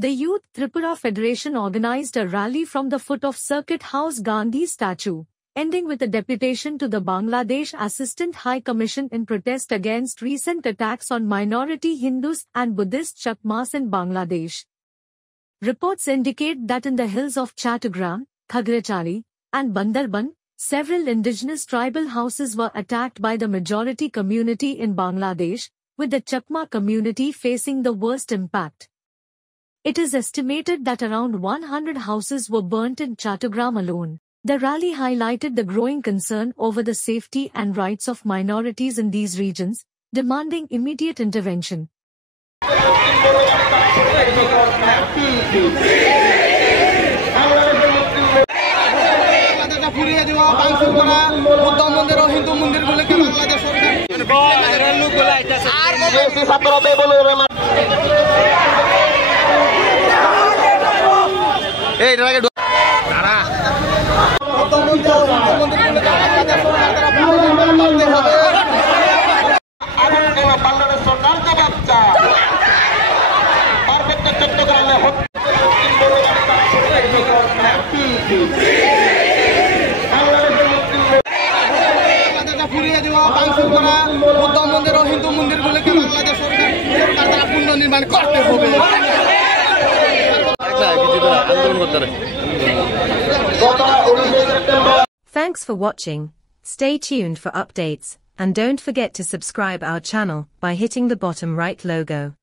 The Youth Tripura Federation organized a rally from the foot of Circuit House Gandhi statue, ending with a deputation to the Bangladesh Assistant High Commission in protest against recent attacks on minority Hindus and Buddhist Chakmas in Bangladesh. Reports indicate that in the hills of Chattogram, Khagrachari, and Bandarban, several indigenous tribal houses were attacked by the majority community in Bangladesh, with the Chakma community facing the worst impact. It is estimated that around 100 houses were burnt in Chattogram alone. The rally highlighted the growing concern over the safety and rights of minorities in these regions, demanding immediate intervention. Thanks for watching. Stay tuned for updates, and don't forget to subscribe our channel by hitting the bottom right logo.